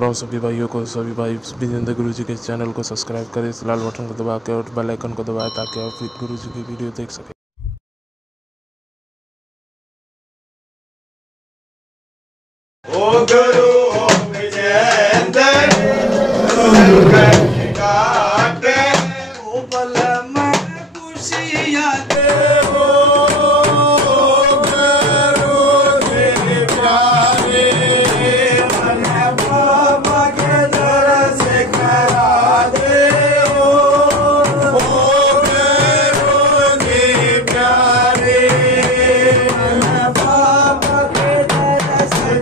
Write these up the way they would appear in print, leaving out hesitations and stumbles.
राम सभी भाइयों को, सभी भाई विजेंद्र गुरु जी के चैनल को सब्सक्राइब करें, इस लाल बटन को दबा के और बेल आइकन को दबाएं ताकि आप गुरु जी की वीडियो देख सकें। ओ गुरु ओ विजेंद्र काटे ओ बल में खुशियां दे हो गुरु तेरे प्यारे मन बाबा के दर से करा दे हो गुरु तेरे प्यारे मन बाबा के दर से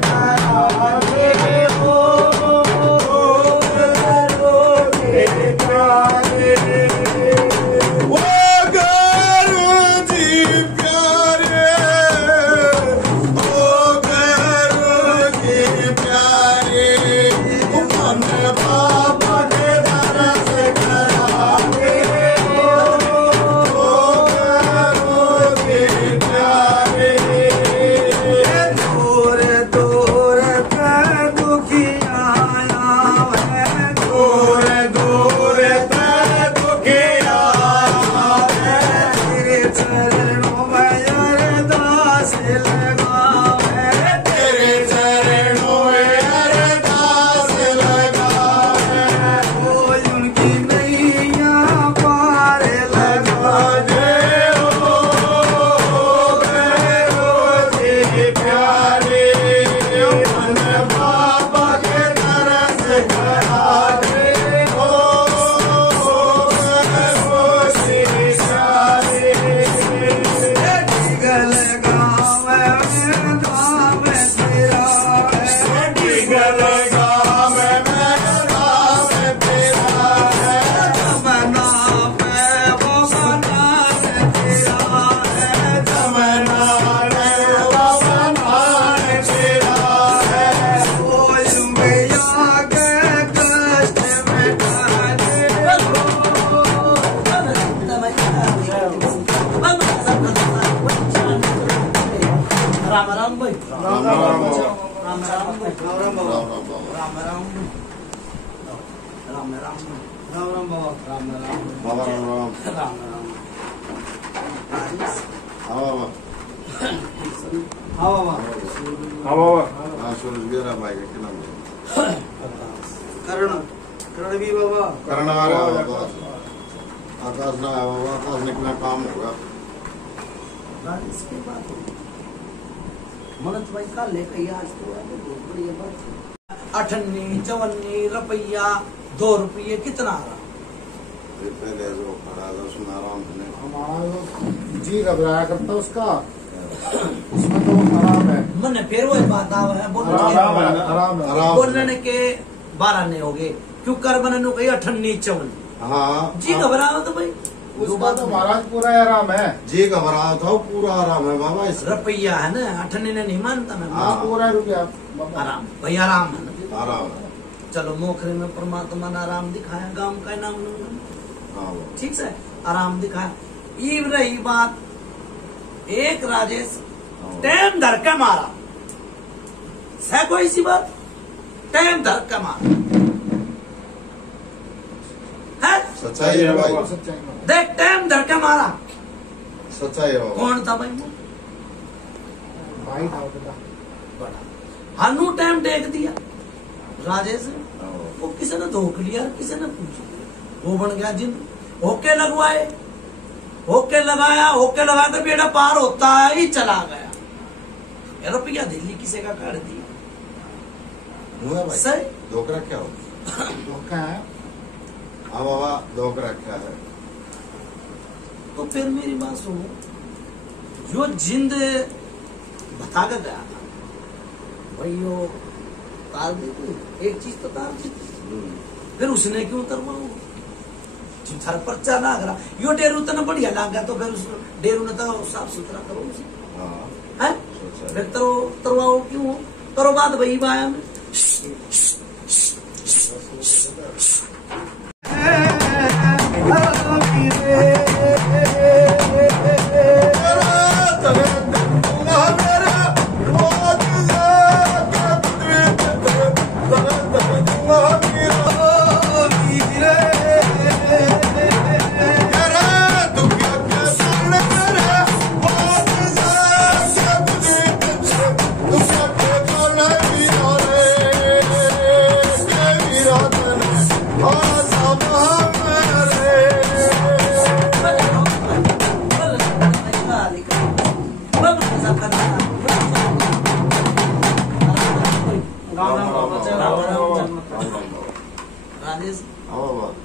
राम भाई राम राम राम राम राम राम राम राम बाबा राम राम राम बाबा हाँ बाबा हाँ सूरज भी रहा भाई के नाम करण भी बाबा करण आ रहा बाबा आकाश ना आया बाबा आकाश निकला काम होगा इसके बाद मनत भाई का लेकर आज तो है बहुत बढ़िया बात। 58 रुपया 2 रुपये कितना आ रहा? पहले जो खड़ा था सुना आराम ने हमारा जी घबराया करता उसका उसमें तो आराम है मन फिर वही बात आ है आराम बोलने के 12 ने हो गए क्यों कर बनने को 58 हाँ जी घबराया तो भाई उसका तो महाराज पूरा आराम है जी घबरा था पूरा आराम है बाबा रुपया है ना 58 ने नहीं मानता मैं हाँ पूरा रुपया आराम भाई आराम है ना आराम चलो मोखरे में परमात्मा ने आराम दिखाया गांव का नाम ठीक है आराम दिखाया ईव रही बात एक राजेश टाइम धर के मारा है कोई सी बात टाइम धर के मारा है सच्चाई है भाई देख टाइम धर के मारा सच्चाई है कौन था भाई भाई था बड़ा हनु टाइम देख दिया राजेश वो किसी ने धोख लिया किसी ने पूछा वो बन गया जिन होके लगवाए होके लगाया होके लगा के बेटा पार होता ही चला गया रुपया दिल्ली किसी का कर दिया सही धोखा क्या हो धोखा है हाँ बाबा धोखा क्या है तो फिर मेरी बात सुनो जो जिंद बता कर गया था भाई वो तार दी एक चीज तो तार दी फिर उसने क्यों उतरवाओ थार पर्चा लाग रहा यो डेरू तो बढ़िया लाग गया तो फिर उस डेरू ने तो साफ सुथरा करो उसे है फिर तरवाओ क्यों करो बात वही बाया में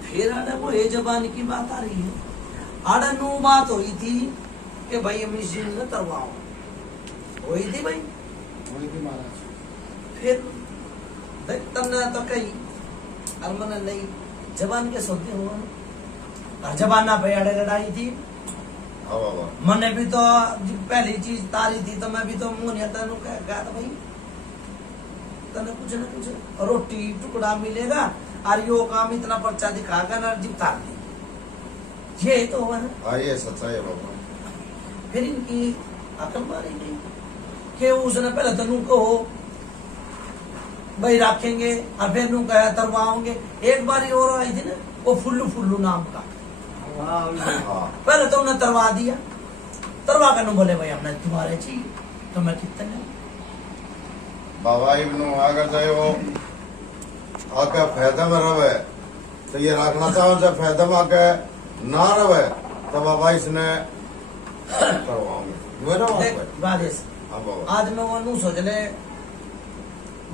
फिर आड़ा वो ये जबान की बात आ रही है। आड़ा नू बात हुई थी कि भाई मशीन न करवाओ, हुई थी भाई, वही थी महाराज। फिर देख तुमने तो कही अलमन नहीं जबान के सोते हुआ जबाना पे आड़े लड़ाई थी। मैंने भी तो पहली चीज तारी थी तो मैं भी तो मुंह नहीं तेन कहा था भाई तने कुछ न कुछ रोटी टुकड़ा मिलेगा और यो काम इतना पर्चा दिखागा ना जिप तार दी, ये तो हुआ ना। ये सच्चाई है बाबा। फिर इनकी अकल मारी गई कि उसने पहले तो नू कहो भाई रखेंगे और फिर नू कहा तरवाओगे। एक बार और आई थी ना वो फुल्लू फुल्लू नाम का, पहले तो उन्हें तरवा दिया, तरवा कर बोले भाई हमने तुम्हारे चाहिए तो मैं कितने बाबा इब्नु अगर जाए वो आके फायदा में रहे तो ये रखना चाहो जब फायदा में आके ना रहे तो बाबा इसने राजेश आज मैं वो नू सोच ले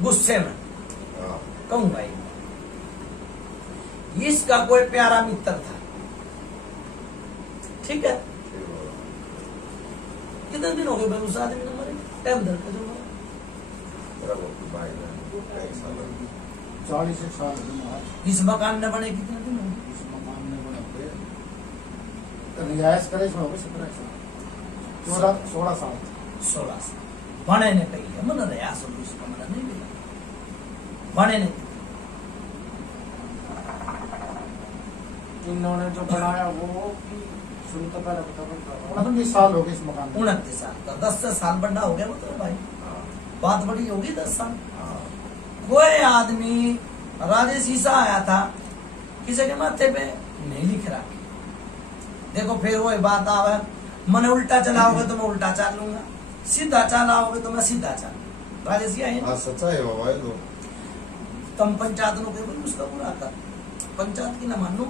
गुस्से में कहूँ भाई इसका कोई प्यारा मित्र था, ठीक है, कितने दिन हो गए भाई उस आदमी ने मरे टाइम दर का जो 40 साल महाराज। इस मकान ने बने कितने दिन हो गए? इस मकान में बने रियायत करे इसमें हो गए 17 साल 16 साल 16 साल बने ने कही है मन रहा सब उसका मन नहीं मिला बने ने इन्होंने जो बनाया वो शुरू तो पहले बता 29 साल हो गए इस मकान में। 29 साल का 10 साल बड़ा हो गया वो तो भाई बात बड़ी होगी 10 साल। कोई आदमी राजेश शीशा आया था किसी के माथे पे नहीं लिख रहा। देखो फिर वही बात आवे मैंने उल्टा चलाओगे तो मैं उल्टा चाल लूंगा, सीधा चलाओगे तो मैं सीधा चाल। राजेश ये है सच्चाई है बाबा। तो तुम पंचायत नो के उसका पूरा कर पंचायत की ना मानू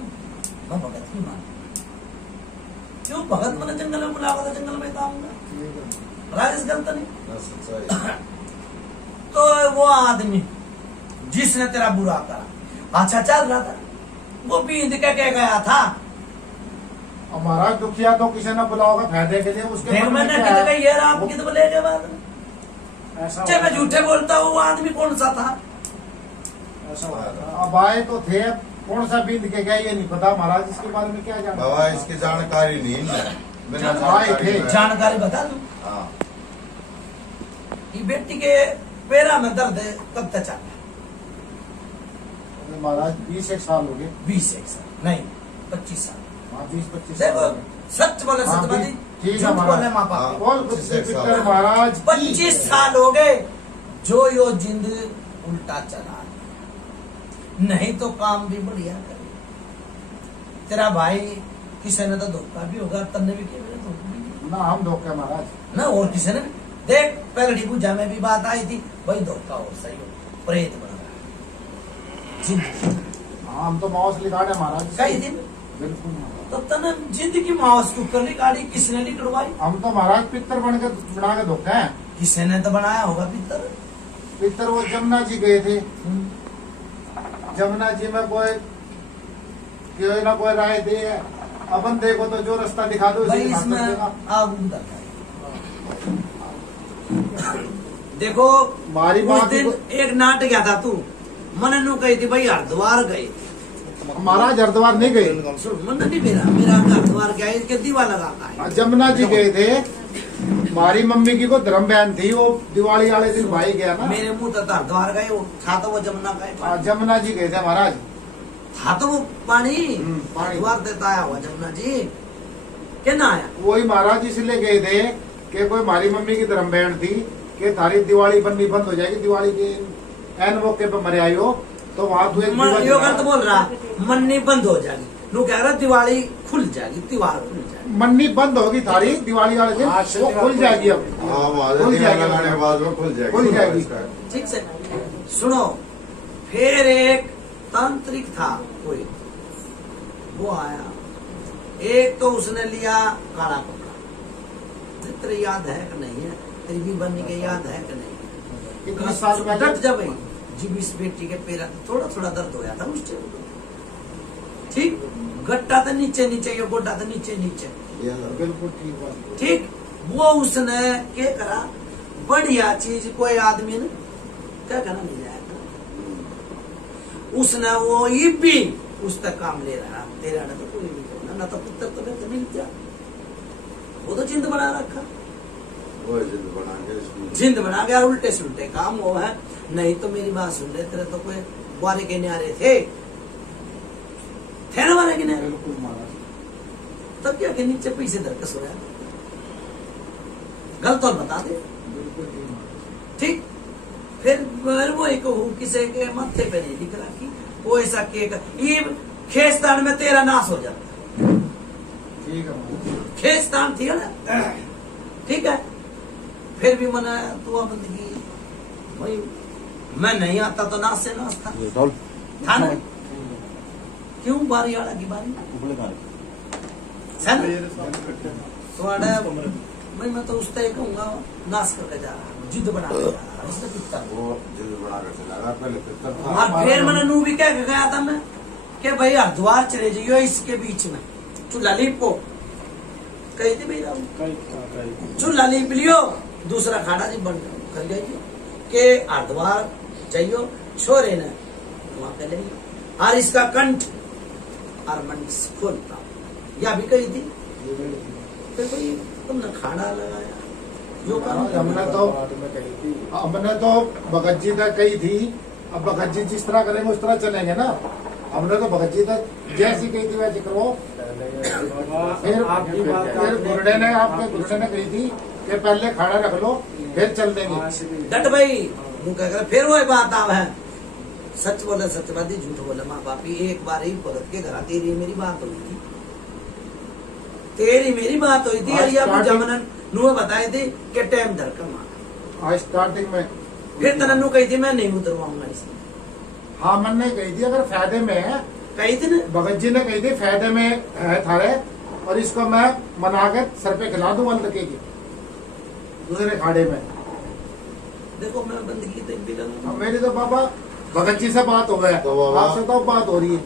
मैं भगत की मानू क्यों भगत मैंने जंगल में बुलावा तो जंगल में आऊंगा। राजेश गलत नहीं सच्चाई तो वो आदमी जिसने तेरा बुरा करा अच्छा चल रहा था वो बींद के कह गया था हमारा दुखिया तो किसी ने बुलाओगे फायदे के लिए उसके मैंने कितने ये रहा आप कितने बोले बाद ऐसा जब मैं झूठे बोलता हूँ वो आदमी कौन सा था? अब आए तो थे कौन सा बींद के गया ये नहीं पता महाराज इसके बारे में क्या जाना बाबा इसकी जानकारी नहीं है। जानकारी बता दू हाँ ये बेटी के पैरा में दर्द है कब तक चल महाराज 21 साल हो गए 20 साल नहीं 25 साल। हाँ 20-25 देखो साल सच बोले हाँ, सत्यवादी ठीक है झूठ बोले महाराज। माँ बाप हाँ। बोल पिक्चर महाराज 25 साल हो गए जो यो जिंद उल्टा चला नहीं तो काम भी बढ़िया करे। तेरा भाई किसी ने तो धोखा भी होगा तन्ने भी धोखा ना हम धोखे महाराज ना और किसी ने देख पहले पूजा में भी बात आई थी भाई धोखा और सही हो प्रेत बन रहा जिंदगी हाँ हम तो माउस लिखाने महाराज कई दिन बिल्कुल महाराज। तो तने जिंदगी माउस को कर ली गाड़ी किसने नहीं कड़वाई? हम तो महाराज पिक्चर बना के धोखे हैं। किसी ने तो बनाया होगा पितर। पिक्चर वो जमुना जी गए थे जमुना जी में कोई ना कोई राय दे अपन देखो तो जो रास्ता दिखा दो भाई इसमें आग देखो हमारी उस बात दिन एक नाट गया था तू मन नू कही थी भाई हरिद्वार गए महाराज हरिद्वार नहीं गए मन नहीं मेरा हरिद्वार गया इसके दीवा लगा है। जमुना जी गए थे हमारी मम्मी की को धर्म बहन थी वो दिवाली वाले दिन भाई गया ना मेरे मुंह तक हरिद्वार गए वो था तो वो जमुना गए जमुना जी गए थे महाराज था तो वो पानी पानी। हरिद्वार देता आया हुआ जमुना जी क्या ना आया वही महाराज इसलिए गए थे कि कोई हमारी मम्मी की धर्म बहन थी कि थारी दिवाली बननी बंद हो जाएगी दिवाली के एन मौके पे मरे आई हो तो वहाँ तू एक यो गलत बोल रहा, मन्नी बंद हो जाएगी, नू कह रहा दिवाली खुल जाएगी, त्योहार खुल जाएगी। मन्नी बंद होगी थारी दिवाली वाले दिन, वो खुल जाएगी अब। हाँ खुल जाएगी, लगाने के बाद वो खुल जाएगी। खुल जाएगी। ठीक से सुनो। फिर एक तांत्रिक था कोई, वो आया, एक तो उसने लिया काला कपड़ा, तेरे याद है कि नहीं है, तेरी भी बनने के याद है कि नहीं, कितने साल में डट जा भाई। जब इस बेटी के पैर थोड़ा थोड़ा दर्द होया था उस टाइम, ठीक, गट्टा था नीचे नीचे, ये गोड्डा था नीचे नीचे, बिल्कुल ठीक बात। ठीक। वो उसने क्या करा, बढ़िया चीज कोई आदमी ने क्या करना नहीं जाएगा, उसने वो ये भी उस तक काम ले रहा, तेरा ना तो कोई नहीं करना, ना तो पुत्र तो नहीं मिलता, वो तो जिंद बना रखा, वो जिंद बना के इसमें जिंद बना गया, उल्टे सुलटे काम वो है। नहीं तो मेरी बात सुन ले, तेरे तो कोई बारे के न्यारे थे ना, बारे के न्यारे, बिल्कुल महाराज। तब क्या के नीचे पैसे धर के सोया, गलत और बता दे, बिल्कुल ठीक महाराज। ठीक। फिर वो एक किसी के माथे पे नहीं दिख रहा कि वो ऐसा केक, ये खेस्तान में तेरा नाश हो जाता, ठीक है महाराज। खेस्तान थी ना, ठीक है। फिर भी मना तू बंदगी भाई, मैं नहीं आता तो नाश से नाश था ना, क्यों बारी आड़ा की बारी है ना, तो आड़ा भाई मैं तो उस तरह कहूंगा, नाश करके जा रहा, जिद बना के जा रहा, इससे कितना वो जिंद बना के चला गया, पहले पितर था। और फिर मैंने नू भी कह के गया था मैं कि भाई हरिद्वार चले जाइयो, इसके बीच में चूल्हा लीप को कही थी भाई, चूल्हा लीप लियो, दूसरा खाड़ा जी बन कर जाइयो के हरिद्वार जाइयो, छोरे ने वहां पे ले, और इसका कंठ और मन खोलता, या भी कही थी। फिर कोई तुमने खाड़ा लगाया, जो हमने तो भगत जी तक कही थी, अब भगत जी जिस तरह करेंगे उस तरह चलेंगे ना, हमने तो भगत जी तक जैसी कही थी वैसे करो। फिर गुरुडे ने, आपके गुरुडे ने कही थी कि पहले खाड़ा रख लो फिर चल देंगे। डट भाई, मुँह कह फिर वही बात आव है, सच बोले सत्यवादी, झूठ बोले माँ बापी। एक बार ही भगत के घर तेरी मेरी बात हुई थी, तेरी मेरी बात हुई थी, अरिया पूजा मनन नुए बताए थे कि टाइम धर कर मार। आज स्टार्टिंग में फिर तनन्नू कही थी मैं नहीं उतरवाऊंगा इसमें, हाँ मन ने कही थी अगर फायदे में है, कही थी ना, भगत जी ने कही थी फायदे में है थारे, और इसको मैं मना के सर पे खिला दूं वाल तकेगी दूसरे खाड़े में। देखो मैं बंदगी तक भी लगा, अब मेरी तो बाबा भगत जी से बात हो गया, तो बाबा आपसे तो बात हो रही है।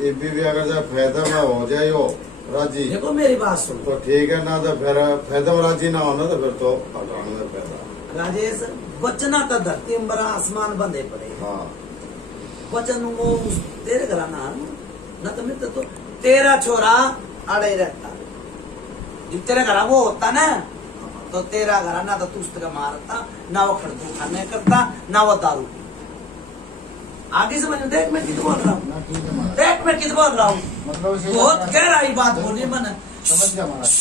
ये भी अगर जब फायदा में हो जाए हो राजी, देखो मेरी बात सुन तो ठीक है ना, तो फिर फायदा में राजी ना होना तो फिर तो हटाने में फायदा। राजेश, बचना तो धरती में बड़ा आसमान बंधे पड़े, हाँ बचन वो तेरे घर ना न तो मित्र तो तेरा छोरा अड़े रहता, जब तेरे घर वो होता ना तो तेरा घर ना तो तू उसका मारता, ना वो खड़दू खाने करता, ना वो दारू। आगे से मैंने देख मैं कित बोल रहा हूँ, ना ठीक है महाराज, देख मैं कित बोल रहा हूँ, मतलब इसे बहुत गहराई बात बोली मैंने। समझ गया महाराज।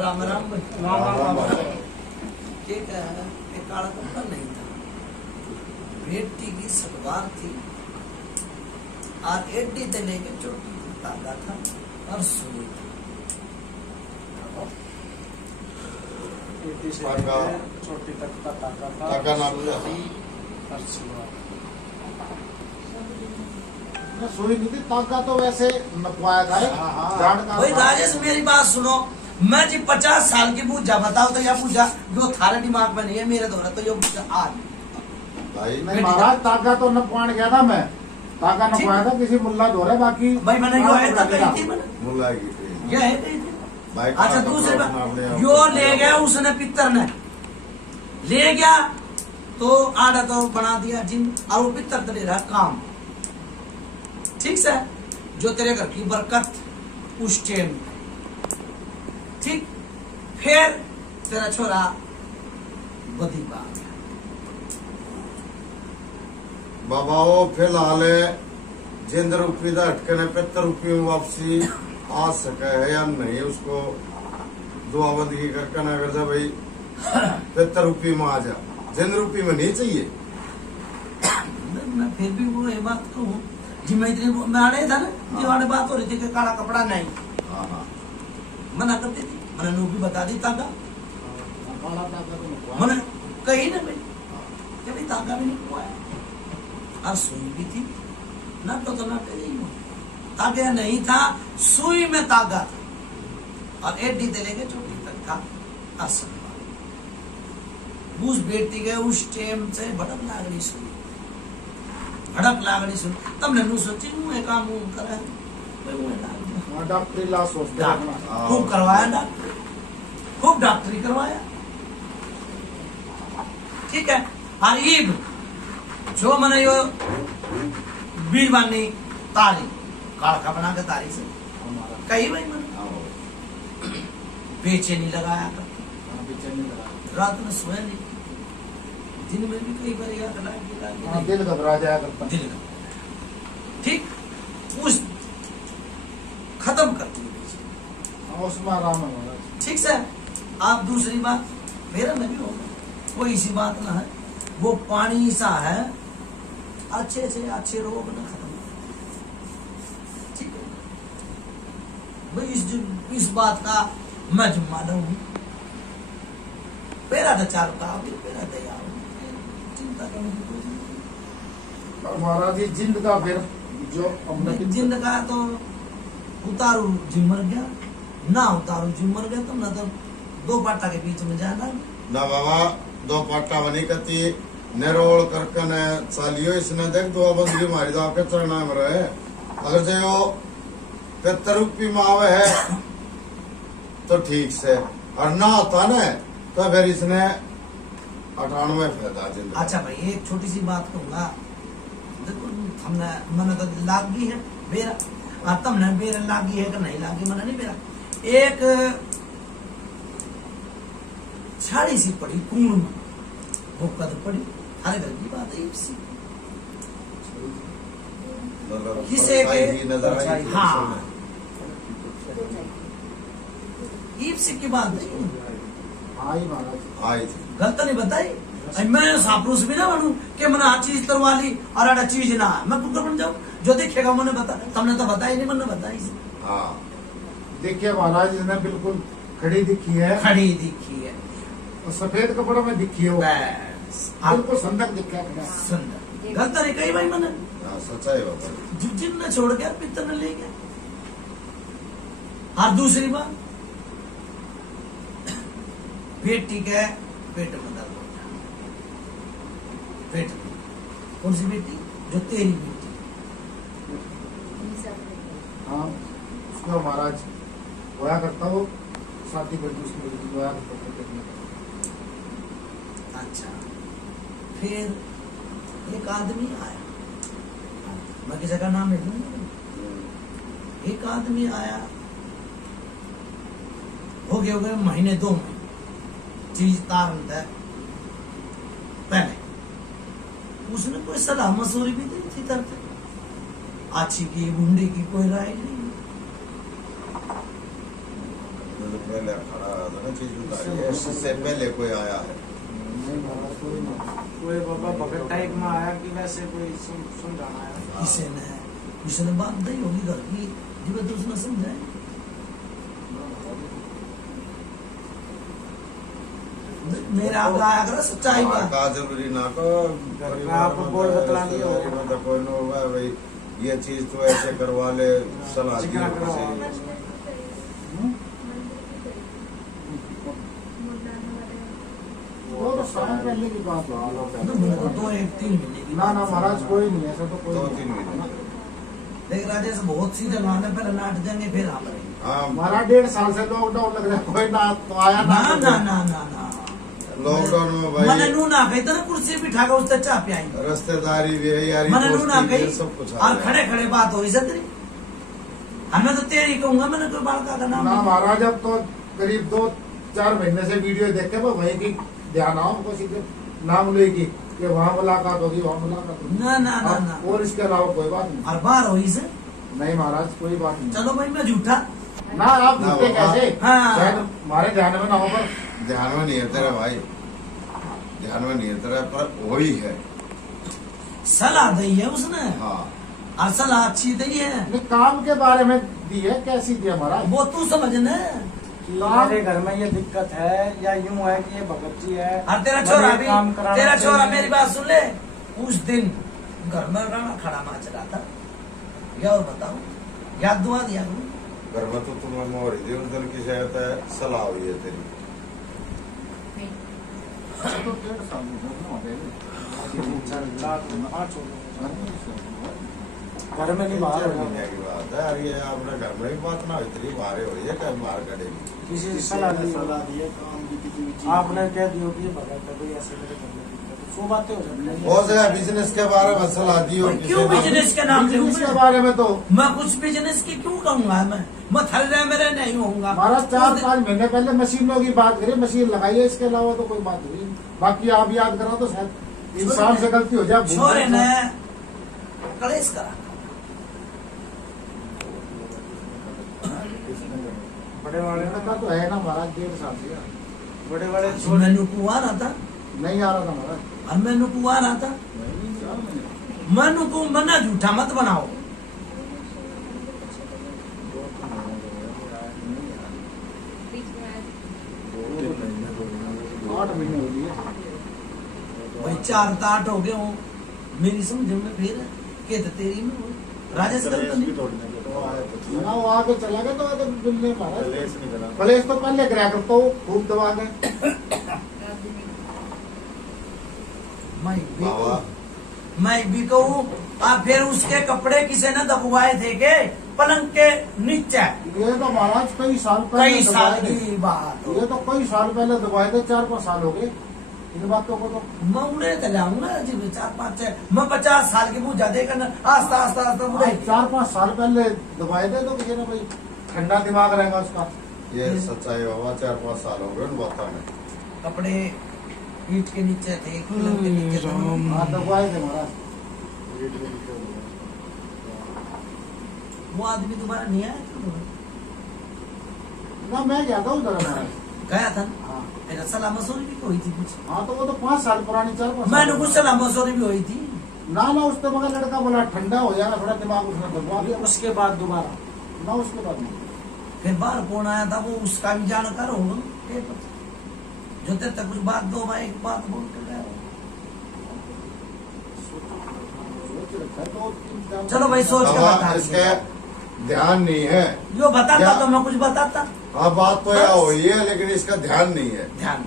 राम राम राम राम। एक काला कपड़ा नहीं था, बेटी की सलवार थी और एड्डी से लेके चोटी तक तागा था और सुई थी। छोटी तक का ताका ताका नाम लिया। सुई नहीं थी, ताका तो वैसे नपवाया था, जान का भाई राजेश मेरी बात सुनो, मैं जी 50 साल की पूजा बताओ तो यह पूजा जो थारे दिमाग में नहीं है, मेरे द्वारा तो ये पूजा आज भाई नहीं महाराज, ताका तो नपवान गया था मैं, ताका नपवाया था किसी मुल्ला धोरे, बाकी भाई मैंने यो है तो कही थी मैंने, मुल्ला की थी। ये है कही थी। भाई अच्छा का दूसरी कपड़ा अपना ले बात, आओ। यो ले गया उसने पितर ने ले गया तो आड़ा तो बना दिया जिन, और वो पितर तो ले रहा काम, ठीक से, जो तेरे घर की बरकत उस टाइम, ठीक। फिर तेरा छोरा बदी पा गया। बाबा वो फिलहाल जिंद रुपये का अटके ने 75 रुपये में वापसी आ सके है या नहीं, उसको दुआबंदी करके ना कर जा भाई 75 रुपये में आ जा, जिंद रुपये में नहीं चाहिए। मैं फिर भी वो ये बात कहूँ जी, मैं इतनी मैं आने था ना जी, वाले बात हो रही थी कि काला कपड़ा नहीं, हाँ हाँ मना करती थी, मैंने नू भी बता दी तागा, काला ताका तो नुकसान। मैंने कही ना भाई कि भाई तागा भी नहीं हुआ है, और सुई भी थी ना तो ना पे नहीं हुआ, तागा नहीं था, सुई में तागा था, और एडी से लेके चोटी तक का असर। उस बेटी के उस टाइम से भड़क लागनी सुई, भड़क लागनी सुई, तब नन्नू सोची मुँह एक काम मुँह करे, भाई मुँह लाग गया। हाँ, डॉक्टरी ला सोचते हैं अपना। हाँ। खूब करवाया डॉक्टर, खूब डॉक्टरी करवाया, ठीक है। और ईब जो मैंने यो बीज बानी तारी काड़का बना के तारी से कही भाई मैंने हाँ बेचे नहीं लगाया कर, हाँ, बेचैनी लगा। रात में सोया नहीं, दिन में भी कई बार याद हाँ, दिल घबरा जाया करता। दिल का ठीक उस खत्म कर दी बेचे। हाँ, उसमें आराम है महाराज। ठीक सर। आप दूसरी बात मेरा नहीं होगा, कोई इसी बात ना है, वो पानी सा है, अच्छे से अच्छे रोग न खत्म, ठीक है भाई। इस बात का मैं जिम्मेदार हूँ, पेरा तो चार का पेरा तैयार हूँ, चिंता करने की कोई नहीं। और महाराज जी जिंद का फिर जो हमने जिंद का तो उतारू जिम मर गया, ना उतारू जिम मर गया, तुम ना तो दो पाटा के बीच में जाना ना बाबा, दो पाटा बनी कती निरोल करके न चालियो इसने देख दुआबंदी मारी तो आपके चरणा में रहे। अगर जो 75 रुपये में आवे है तो ठीक से, और ना होता न तो फिर इसने 98 फायदा जिंदगी। अच्छा भाई एक छोटी सी बात कहूंगा, देखो हमने मैंने तो लागी है बेरा, और तुमने बेरा लागी है कि नहीं लागी मैंने नहीं बेरा। एक छाड़ी सी पड़ी कूण में, वो कद पड़ी, हर घर की बात है इसी। मतलब किसे के- परछाई ही नजर आई थी हाँ। उसमें। ईप्सी की बात नहीं, हाँ ही महाराज। आई थी गलत नहीं बताई। अब मैं सापरूस भी ना बनू कि मैंने हर चीज करवा ली और अड़ा चीज ना है, मैं कुकर बन जाऊँ, जो देखेगा मैंने बता, तुमने तो बताई नहीं, मैंने बताई सी। हाँ। देखिए महाराज इसने बिल्कुल खड़ी दिखी है खड़ी दिखी है और सफेद कपड़ों में दिखी है वो, बस, आप बिल्कुल संदक दिखा है। सुंदर, गलत नहीं कही भाई मैंने, हाँ, सच्चाई बाबा। जिन छोड़ गया पितर ने ले गया। और दूसरी बात, बेटी के पेट में दर्द हो गया, पेट में, कौन सी बेटी? जो तेरी बेटी। हाँ, उसको महाराज होया करता हो, शादी करके उसमें होया करता। अच्छा, फिर एक आदमी आया, मैं किसी का नाम लिख लूंगा, एक आदमी आया, हो गए महीने 2 महीने, चीज तार है पहले, उसने कोई सलाह मसूरी भी दी थी तरफ, अच्छी की बूंदी की कोई राय नहीं। मतलब पहले खड़ा था ना चीज उतारी है, इससे पहले कोई आया है। नहीं महाराज कोई नहीं। कोई बाबा भगत टाइप में आया कि वैसे कोई समझाना आया। किसी ने उसने बात नहीं होगी घर की, जब तो उसने समझाए। मेरा आया कर सच्चाई बात, का जरूरी ना को घर का आप बोल बतला दिया हो। मतलब कोई न होगा भाई ये चीज तो ऐसे करवा ले, सलाह दी चिकना किसी। वो तो समय पहले की बात है। तो 2-3 महीने की ना ना महाराज कोई नहीं, ऐसा तो कोई 2-3 नहीं। महीने। देख राजेश बहुत सी जगह में पहले नाट देंगे फिर हम हाँ, महाराज 1.5 साल से लॉकडाउन लग रहा है, कोई ना तो आया ना ना ना ना ना ना लॉकडाउन में मैंने भाई नू ना कही था ना, कुर्सी बिठा कर उससे चाह पियाई, रिश्तेदारी भी है यारी मैंने नू ना दोस्ती भी है, कही, सब कुछ और खड़े खड़े बात हो सकती। हमें तो तेरी कहूंगा, मैंने कोई बालका का नाम ना नहीं। महाराज अब तो करीब 2 4 महीने से वीडियो देख के वही की ध्यान आओ हमको सीधे नाम लेगी कि वहाँ मुलाकात होगी वहाँ मुलाकात होगी। ना ना ना ना और इसके अलावा कोई बात नहीं। और बार हुई से नहीं महाराज कोई बात नहीं। चलो भाई मैं झूठा ना आप झूठे कैसे? हाँ। शायद हमारे ध्यान में ना हो पर ध्यान में नहीं है तेरा भाई, ध्यान में नहीं है तेरा, पर वही है। सलाह दी है उसने हाँ और सलाह अच्छी दी है। नहीं, काम के बारे में दी है कैसी दी है महाराज? वो तू समझना कि मेरे घर में ये दिक्कत है या यूं है कि ये भगत जी है और तेरा छोरा बड़े भी काम कराना तेरा छोरा चाहिए। मेरी बात सुन ले। उस दिन घर में राणा खड़ा नाच रहा था या और बताओ याद दुआ दिया करूं। घर में तो तुम्हें मोहरी थी उस दिन की शायद सलाह हुई है तेरी। तो 1.5 साल हो गए। घर में नहीं बाहर हो महीने की बात है। अरे ये अपने घर में ही बात ना इतनी बाहर हो रही है, कहीं बाहर करेगी। किसी से सलाह दी है काम की किसी भी चीज आपने कह दियो कि ये भगत है भाई ऐसे मेरे घर में दिक्कत है, 100 बातें हो जाती हैं। हो जाए बिजनेस के बारे में सलाह दी हो किसी क्यों ने। बिजनेस के नाम ले बिजनेस के बारे में तो मैं कुछ बिजनेस की क्यों कहूंगा। मैं थल रहे मेरे नहीं होऊंगा। महाराज 4-5 महीने पहले मशीनों की बात करें, मशीन लगाई है, इसके अलावा तो कोई बात नहीं। बाकी आप याद करो तो शायद इंसान से गलती हो जाए। छोरे ने कलेश करा। बड़े वाले का तो है ना महाराज 1.5 साल से बड़े बड़े मैनू कुआ रहा था नहीं आ रहा था महाराज। और मैनू कुआ रहा था। मैनू को मना झूठा मत बनाओ। आठ महीने हो गए भाई 4 तो 8 हो गए हो मेरी समझ में फिर के तो तेरी में हो। राजेश कर तो नहीं ना वो आगे चला गया तो मिलने महाराज कलेश तो पहले गिरा करता हूँ खूब दबा के। बाबा मैं भी कहूँ आप फिर उसके कपड़े किसी ने दबवाए थे के पलंग के नीचे। ये तो महाराज कई साल पहले कई साल दबाए थे। की बात हो। ये तो कई साल पहले दबाए थे, 4-5 साल हो गए इन बातों को तो। मैं उड़े तो जाऊंगा जी 4-5 मैं 50 साल की पूजा देकर आस्ता आस्ता आस्ता उड़े। 4-5 साल पहले दबाए थे तो किसी ने भाई ठंडा दिमाग रहेगा उसका। ये सच्चाई बाबा, 4-5 साल हो गए उन बातों में। कपड़े पीठ के नीचे थे पलंग के नीचे थे। हाँ दबवाए थे महाराज। वो आदमी दोबारा नहीं आया था। ना मैं गया था उधर महाराज। गया था हाँ मेरा सलाह मसूरी भी हुई थी कुछ। हाँ तो वो तो 5 साल पुरानी 4-5 मैंने साल। कुछ सलाह मसूरी भी हुई थी। ना उससे मगर लड़का बोला ठंडा हो जाएगा थोड़ा दिमाग, उसने दबवा दिया। उसके बाद दोबारा ना उसके बाद नहीं। फिर बाहर कौन आया था वो उसका भी जानकार होगा ये पता। जो तेरे तक कुछ बात दो भाई एक बात बोल के गया हो। चलो भाई सोच के बाबा बता। इसके ध्यान नहीं है। जो बताता या- तो मैं कुछ बताता। हाँ बात तो यह हुई है लेकिन इसका ध्यान नहीं है। ध्यान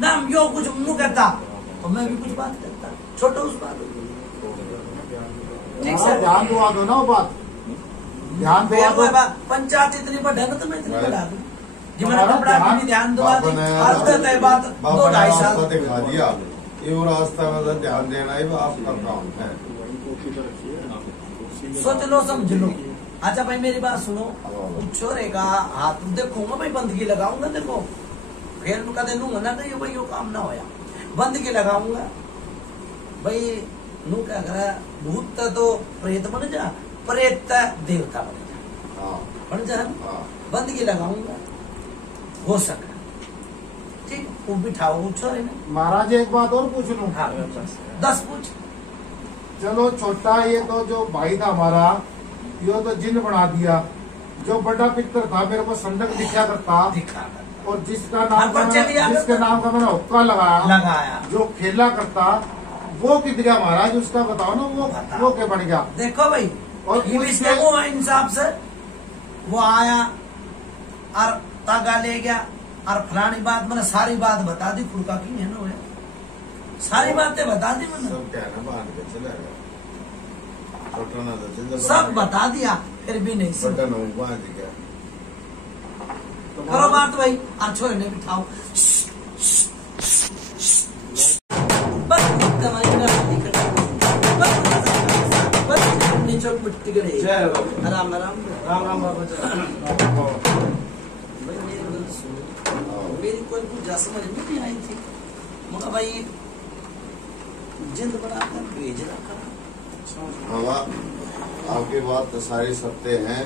ना यो कुछ मुंह कहता तो मैं भी कुछ बात करता। छोटो उस बात ठीक से ध्यान दुआ दो ना वो बात। ध्यान दुआ दो। पंचायत इतनी बढ़ा ना तो मैं इतनी बढ़ा दूं जी। मैंने हमारा कपड़ा ध्यान- भी ध्यान दुआ दी बाबा ने और कहता है बात बाबा ने 2-2.5 रास्ता साल दिखा दिया। ये वो रास्ता में तो ध्यान देना ही आपका काम है। सोच लो समझ लो। अच्छा भाई मेरी बात सुनो। छोरे का हाथ देखूंगा भाई बंदगी लगाऊंगा। देखो फिर उनका दे लूंगा ना तो ये भाई यो काम ना होया। बंदगी लगाऊंगा भाई नू क्या करा भूत तो प्रेत बन जा, प्रेत देवता बन जा। हाँ बन जा हाँ बंदगी लगाऊंगा हो सका। ठीक वो बिठाओ वो छोरे में। महाराज एक बात और पूछ लूं। हाँ 10 पूछ। चलो छोटा ये तो जो भाई था हमारा ये तो जिन बना दिया। जो बड़ा पिक्चर था मेरे को संदक दिखा करता दिखा और जिसका हाँ, नाम पर चलिए आगे जिसके नाम का मैंने हुक्का लगाया लगाया। जो खेला करता वो कित गया महाराज उसका बताओ ना। बताओ। वो क्या बन गया? देखो भाई और ये भी उसके- वो इंसाफ से वो आया और तागा ले गया और फलानी बात मैंने सारी बात बता दी। फुड़का की है ना सारी बातें बता दी मैंने। सब कहना बांध के चलेगा। छोटा ना तो चल सब बता दिया फिर भी नहीं सुन। बटन बांध गया। करो बात भाई और छोरे ने बिठाओ। बस तुम्हारी बात नहीं करता। बस नीचे मिट्टी गड़े। जय बाबा। आराम आराम राम राम बाबा। भाई मेरी बात सुनो। मेरी कोई पूजा समझ में नहीं आई थी। मगर भाई जिंद बनाकर भेज रखा। बाबा आपकी बात तो सारी सत्य है।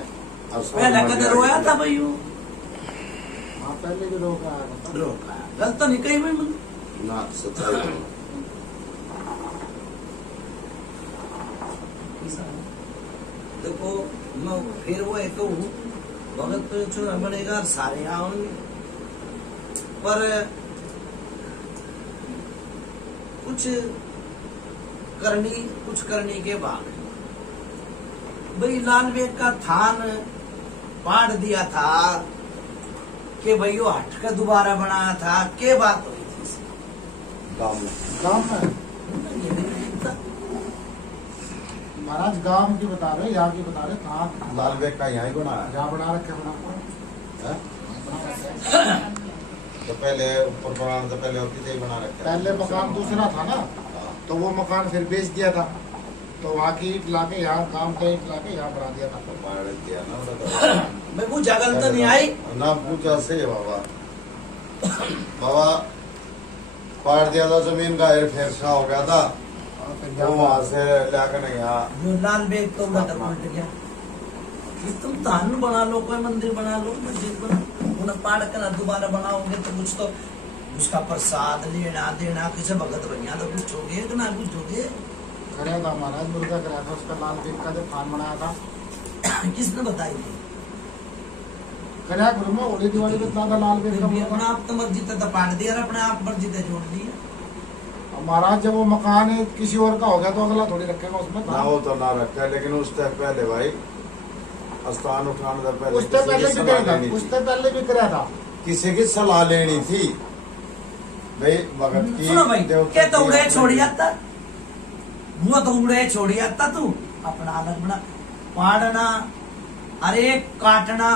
पहले कदर रोया था भाई वो हाँ पहले भी रोका रोका गलत तो नहीं कही भाई मुझे ना सच्चाई है। देखो मैं फिर वो एक कहूँ भगत तो चुना बनेगा सारे आओगे पर कुछ करनी के बाद भाई लाल बेग का थान पाड़ दिया था कि भाई वो हट कर दोबारा बनाया था। के बात हुई थी गाँव में गाँव में ये भी नहीं था। महाराज गाँव की बता रहे यहाँ की बता रहे कहाँ लाल बेग का यहाँ ही बनाया जहाँ बना रखे है। तो पहले ऊपर बनाना तो पहले होती थी बना रखे। पहले मकान दूसरा था ना तो वो मकान फिर बेच दिया था तो वहाँ की ईट लाके यहाँ गांव का ईट लाके यहाँ बना दिया था। तो पाड़ दिया ना मैं पूछा गलत नहीं आई ना पूछा से बाबा बाबा पाड़ दिया था जमीन का हेर फेर सा हो गया था वो वहाँ से लाकर नहीं यहाँ जो लाल बेग तो उधर उल्ट गया। तुम थान बना लो कोई मंदिर बना लो मस्जिद बना उन्हें पाड़ कर दोबारा बनाओगे तो कुछ तो उसका प्रसाद लेना देना किसी भगत बनिया तो पूछोगे कि ना पूछोगे। कराया था महाराज मुर्गा कराया था उसका लाल बेग का जो थान बनाया था किसने बताई थी कराया गुरु में होली दिवाली में इतना था लाल बेग का फिर भी मुर्गा। अपना आप तो मर्जी तक पाड़ दिया अपने आप मर्जी तक जोड़ दिया। और महाराज जब वो मकान किसी और का हो गया तो अगला थोड़ी रखेगा उसमें ना वो तो ना रखा लेकिन उससे पहले भाई स्थान उठाने से पहले उससे पहले भी कराया था उससे पहले भी कराया था किसी की सलाह लेनी थी भाई भगत की सुनो भाई देवता क्या तो की उड़े अपनी- छोड़ जाता वो तो उड़े छोड़ जाता तू अपना अलग बना पाड़ना अरे काटना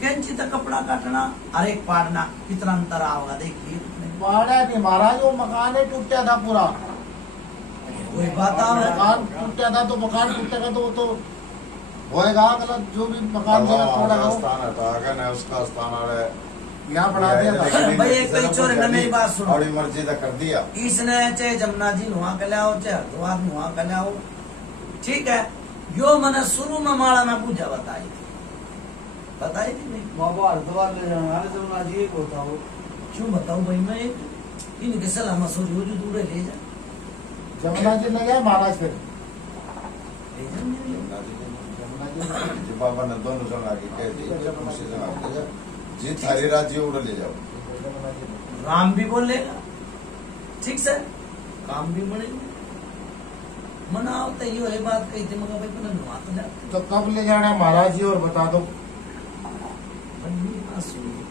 कैंची तक कपड़ा काटना अरे पाड़ना कितना अंतर आओगा देखिए। पाड़ा नहीं महाराज वो मकान ही टूट गया था पूरा वही बात आ मकान टूट गया था तो मकान टूटेगा तो वो तो होएगा गलत जो भी मकान जगह तोड़ेगा वो स्थान हटा के ना उसका स्थान अरे यहाँ बढ़ा दिया था। भाई एक कई चोर ने मेरी बात सुनो और मर्जी तक कर दिया इसने चाहे जमुना जी नुआ के लाओ चाहे हरिद्वार नुआ के लाओ ठीक है यो मैंने शुरू में माड़ा में पूजा बताई थी नहीं बाबा हरिद्वार ले जाना है जमुना जी एक होता हो क्यों बताऊं भाई मैं इनके सलाह मसूरी हो जो दूर ले जा जमुना जी ने गया महाराज फिर ले जा मेरे लिए। जमुना जी जी बाबा ने दोनों जगह की कह दी उसी जगह ले जाओ जी थारी राज्य उड़ ले जाओ जमुना जी राम भी बोलेगा ठीक से काम भी बनेगा मनाओ तो ये वही बात कही थी मगर भाई मैंने नुआ तो जा तो कब ले जाना है महाराज जी और बता दो भाई मेरी बात सुनिए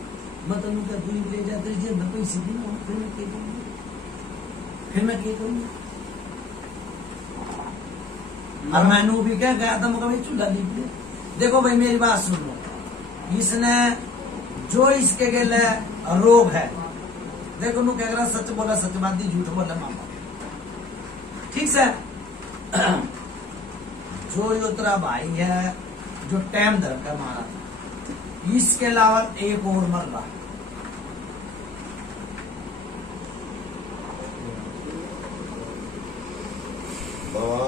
मतलब उनका दूध ले जाते जी मैं कोई सीधी ना फिर मैं क्या करूँगा और मैंने भी क्या गया था मगर भाई चूल्हा लीप ले देखो भाई मेरी बात सुन लो इसने जो इसके गेले रोग है देखो नु कह रहा सच बोला सच बात दी झूठ बोला मामा ठीक से जो यो तेरा भाई है जो टाइम धर कर मारा था इसके अलावा एक और मर रहा बाबा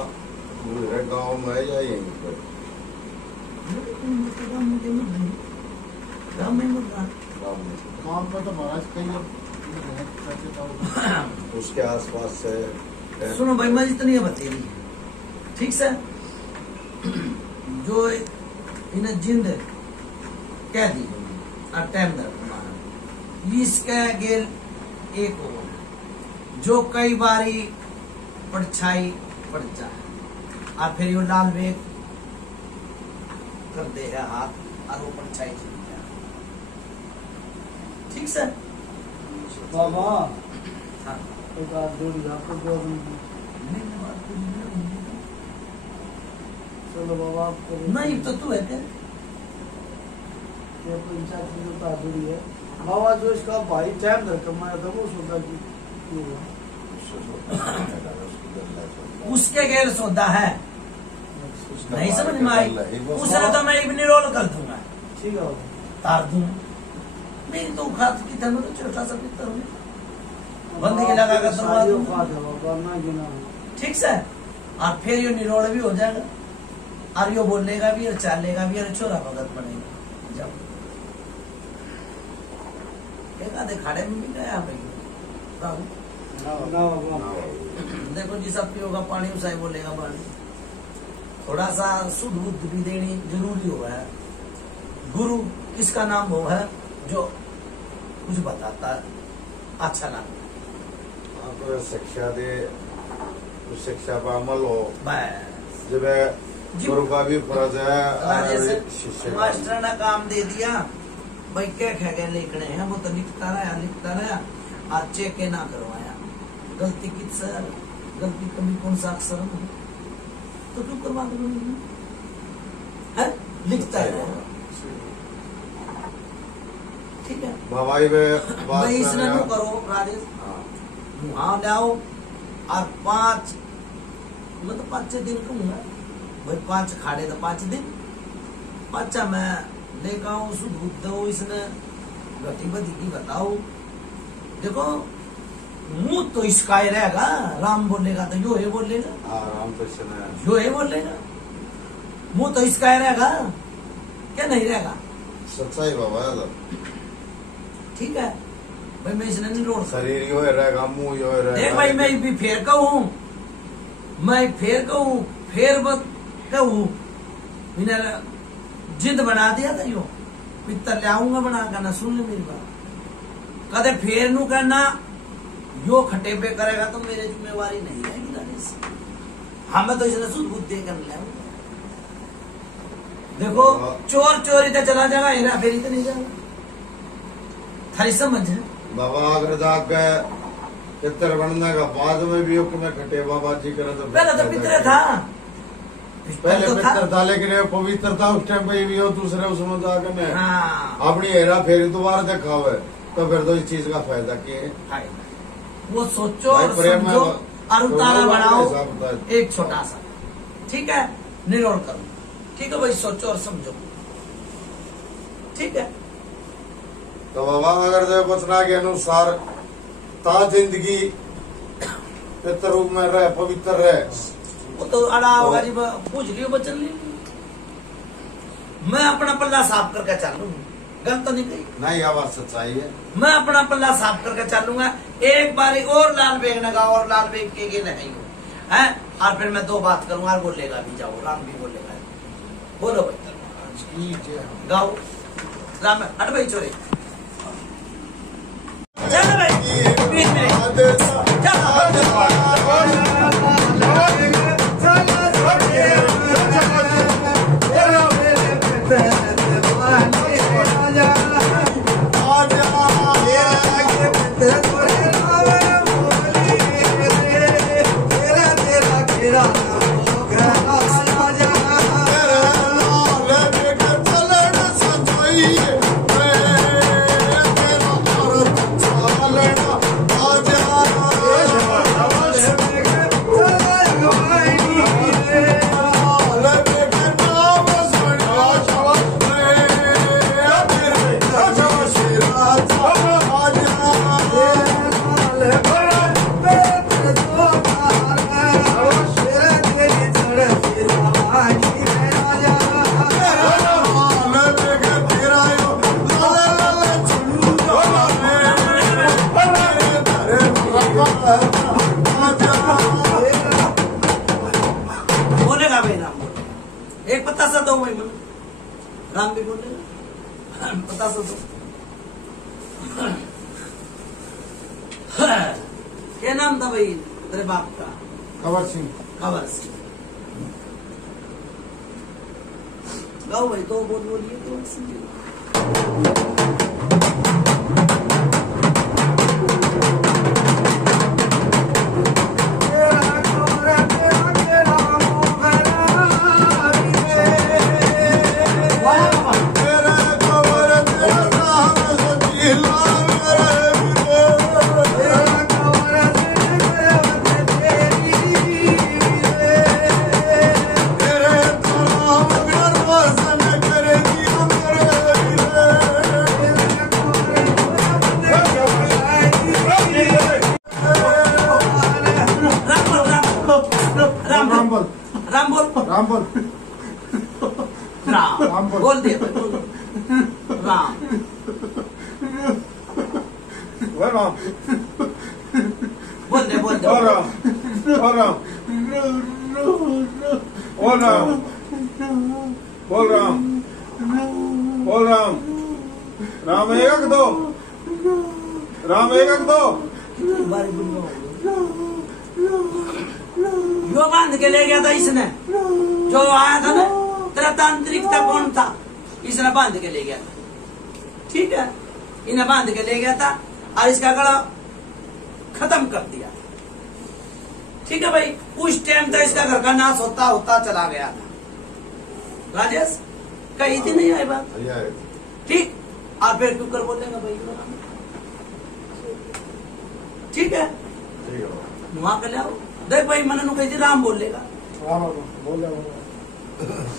मेरे गाँव में या यहीं पर गाँव में मर रहा गाँव में गाँव में तो महाराज कई उसके आसपास से सुनो भाई मैं इतनी बतेरी है ठीक से जो इन्हें जिंद कह दी और टाइम दर इसके गेल एक और जो कई बारी परछाई पड़ जाए और फिर यो लाल बेग कर दे है हाथ और वो परछाई चल जाए ठीक से बाबा हाँ एक आध जोड़ी आपको जो चलो बाबा आपको नहीं तो तू है क्या ये कोई चाची जो ताजुड़ी है बाबा जो इसका भाई टाइम धर कमाया था वो सोचा कि उसके गेल सौदा है नहीं समझ में आई उसने तो मैं इवनी रोल कर दूंगा ठीक है तार दूं मेरी तो खाद की था, मैं तो छोटा सा पितर हूँ, बंदी के लगा कर दरवाजा ठीक से। और फिर यो निरोड़ भी हो जाएगा, और यो बोलने भी और चालने भी और छोरा भगत बनेगा। जब एक आधे खाड़े में भी गया भाई, देखो जी सब पियोगा पानी उसाई बोलेगा पानी, थोड़ा सा शुद्ध बुद्ध भी देनी जरूरी हो है। गुरु किसका नाम हो है जो कुछ बताता है, अच्छा नाम आपको शिक्षा दे, उस शिक्षा पर अमल हो, बस। जब गुरु का भी फर्ज है। जैसे शिष्य मास्टर ने काम दे दिया भाई, क्या कह गए लिखने हैं, वो तो लिखता रहा और चेक के ना करवाया, गलती किससे, गलती कभी कौन सा अक्षर में, तो क्यों करवा दो है, लिखता है ठीक है भवाई में भाई, इसने नो करो राजेश, वहां लाओ और 5 मतलब 5 दिन कहूंगा भाई, 5 खाड़े तो 5 दिन, 5 मैं लेकर आऊं शुद्ध बुद्ध हो, इसने गति बदी की बताओ। देखो मुंह तो इसका ही रहेगा, राम बोलेगा तो यो ही बोलेगा, राम कृष्ण यो ही बोलेगा, मुंह तो इसका ही रहेगा, क्या नहीं रहेगा, सच्चाई बाबा। ठीक है भाई, मैं इसने नहीं रोड शरीर यो रहेगा, मुंह यो रहेगा। देख भाई, मैं भी फेर कहूँ, मैं फेर कहूँ, फेर कहूँ, इन्हें जिद बना दिया था यो, पित्तर ले आऊंगा बना कर ना, सुन ले मेरी बात, कदे फेर नू करना, यो खटे पे करेगा तो मेरी जिम्मेवारी नहीं रहेगी राजेश, हमें तो इसने शुद्ध बुद्धि कर ले। देखो चोर चोरी तो चला जाएगा, हेरा फेरी तो नहीं जाएगा, थारी समझ है बाबा। अगर जाके पितर बनने का बाद में भी में खटे बाबा जी करे तो पहले तो पितर था, पहले पितर था, लेकिन ये पवित्र था उस टाइम पे भी हो, दूसरे उसमें जाकर ने हाँ, अपनी हेरा फेरी दोबारा देखा हुआ है, तो फिर तो इस चीज का फायदा किए। वो सोचो भाई और प्रेम समझो में और उतारा बनाओ, हिसाब एक छोटा सा, ठीक है, निरोड़ करो, ठीक है भाई, सोचो और समझो, ठीक है। तो बाबा अगर जो बचना के अनुसार ता जिंदगी पितर रूप में रहे, पवित्र रहे, वो तो अड़ा होगा जी, पूछ लियो बचन लियो, मैं अपना पल्ला साफ करके चलूँ, गलत तो नहीं कही, नहीं आवाज सच्चाई है। मैं अपना पल्ला साफ करके चलूंगा, एक बारी और लाल बेगने का और लाल बेग के नहीं हो है, और फिर मैं 2 बात करूंगा और बोलेगा भी, जाओ राम भी बोलेगा, बोलो भाई गाओ राम, हट भाई चोरी, चल भाई बीच में बोलेगा भाई, राम बोले, एक पता सा दो भाई, राम भी बोलेगा, पता सा दो। क्या नाम था भाई तेरे बाप का? कंवर सिंह। कंवर सिंह। गाओ भाई, तो बोलिए कंवर सिंह। बोल राम बोल दे बोल राम बोल राम बोल राम बोल राम बोल राम राम एक दो राम एक दो बारी बुल्लो यो बांध के ले गया था इसने, जो आया था ना तेरा तांत्रिक था कौन था, इसने बांध के ले गया था, ठीक है, इन्हें बांध के ले गया था और इसका गला खत्म कर दिया, ठीक है भाई। उस टाइम तक इसका घर का नाश होता होता चला गया था। राजेश कही थी नहीं आई बात, ठीक, और फिर क्यों कर बोलेगा भाई, ठीक है, वहां के ले आओ। देख भाई मैंने कही थी राम बोलेगा,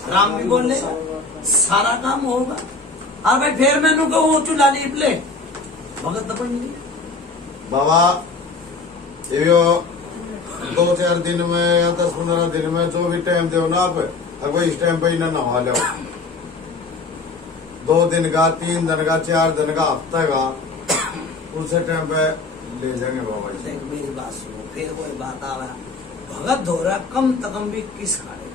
राम भी बोल लेगा, सारा काम होगा। और भाई फिर मैंने कहूँ चूल्हा लीप ले, भगत तो नहीं बाबा ये 2-4 दिन में या 10-15 दिन में जो भी टाइम दो ना आप, अगर इस टाइम पे इन्हें नहा लो, 2 दिन का 3 दिन का 4 दिन का हफ्ता का, उसे टाइम पे ले जाएंगे बाबा जी। देख मेरी बात सुनो, फिर कोई बात आ रहा भगत धो रहा कम तकम भी किस खाड़े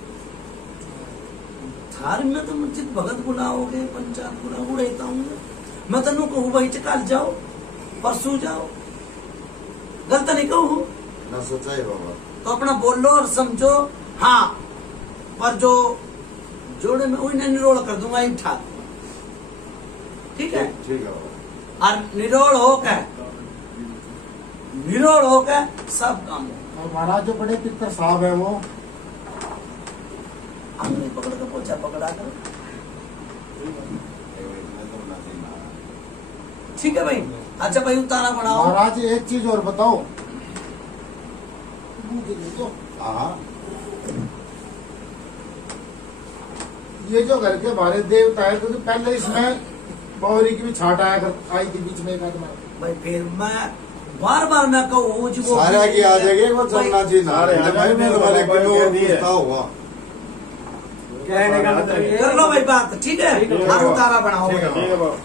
थार में तो मुझे भगत बुलाओगे, पंचायत बुलाओ, उड़ेता हूँ मैं तेन कहूँ भाई कल जाओ परसों जाओ, गलत नहीं कहूँ ना सोचा ही बाबा, तो अपना बोलो और समझो। हाँ पर जो जोड़े में उन्हें निरोड़ कर दूंगा, ही उठा दूंगा, ठीक है, ठीक है बाबा। और निरोड़ हो के सब काम हो। और महाराज जो बड़े पितर साहब है वो हमने पकड़ कर पोछा पकड़ा कर, ठीक है भाई। अच्छा भाई उतारा बनाओ। महाराज एक चीज और बताओ, हाँ ये जो घर के बाहर देवता है, तो पहले इसमें बौरी की भी छाट आई थी बीच में एक आध बार। भाई फिर मैं बार बार मैं कहूँ जो सारे की आ जाएगी, वो चलना चाहिए ना भाई, मेरे वाले को पूछता हुआ कहने का मतलब ये कर लो भाई बात, ठीक है, और उतारा बनाओ। ठीक है बाबा।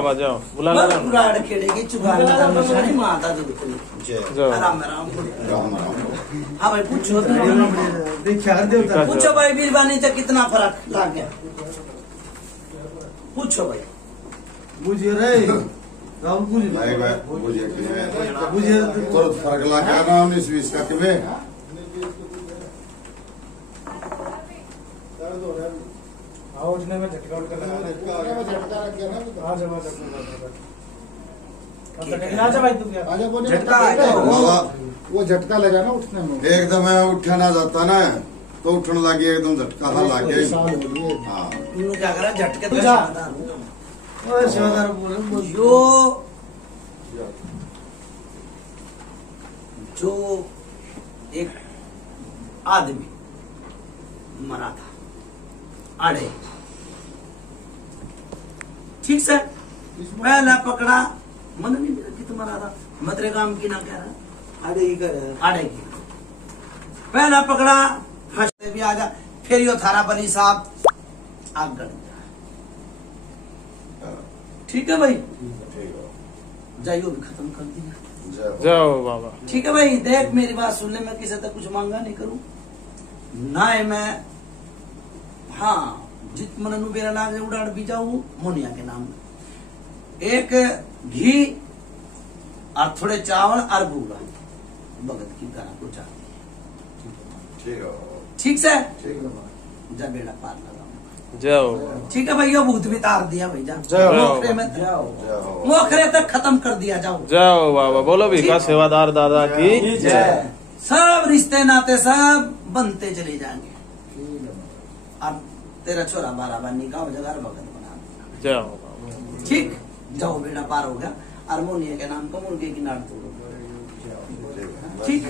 बाबा जाओ बुला ला बुराड़ खेड़ेगी चुगाड़ निशानी माता दूध जाओ राम राम राम राम। हाँ भाई पूछो पूछो भाई बीरबानी से कितना फर्क लग गया पूछो भाई बुझे रे राहुल बुझे भाई बुझे बुझे तुरंत फर्क ला के आना 19-20 का किवे आओ उसने में झटका उठकर लगा आ जा आजा भाई तू क्या आजा वो झटका बाबा वो झटका लगा ना उठने में। एकदम है उठा ना जाता ना तो उठने लगी एकदम झटका सा लागे। साल हो गए। हाँ तूने क्या करा झटके तो जा। समाधान ओए सेवादार बोल जो एक आदमी मरा था आड़े ठीक से पहला पकड़ा मन नहीं मेरा कि तुम्हारा था मदरे काम की ना कह रहा आड़े ही कर आड़े की पहला पकड़ा फंसते भी आ गया फिर यो थारा बनी साहब आग गड़ गया ठीक है भाई जाइयो भी खत्म कर दिया जाओ बाबा ठीक है भाई देख मेरी बात सुन ले मैं किसी तक कुछ मांगा नहीं करूं ना है मैं हाँ जित मन मेरा नाम है उड़ाड़ भी जाऊ मोनिया के नाम एक घी और थोड़े चावल और बूढ़ा भगत की तरह को चाहती ठीक है ठीक से ठीक है जा बेड़ा पार लगा जाओ ठीक है भाई यो भूत भी तार दिया भाई जा जाओ। मोखरे में जाओ जाओ मोखरे तक खत्म कर दिया जाओ जाओ बाबा बोलो भी का सेवादार दादा की जय सब रिश्ते नाते सब बनते चले जाएंगे अब तेरा छोरा 12 बार निकाह जगह भगत बना जाओ बाबा ठीक जाओ बेटा पार हो गया हारमोनिया के नाम का मुर्गे की नाड़ तोड़ो ठीक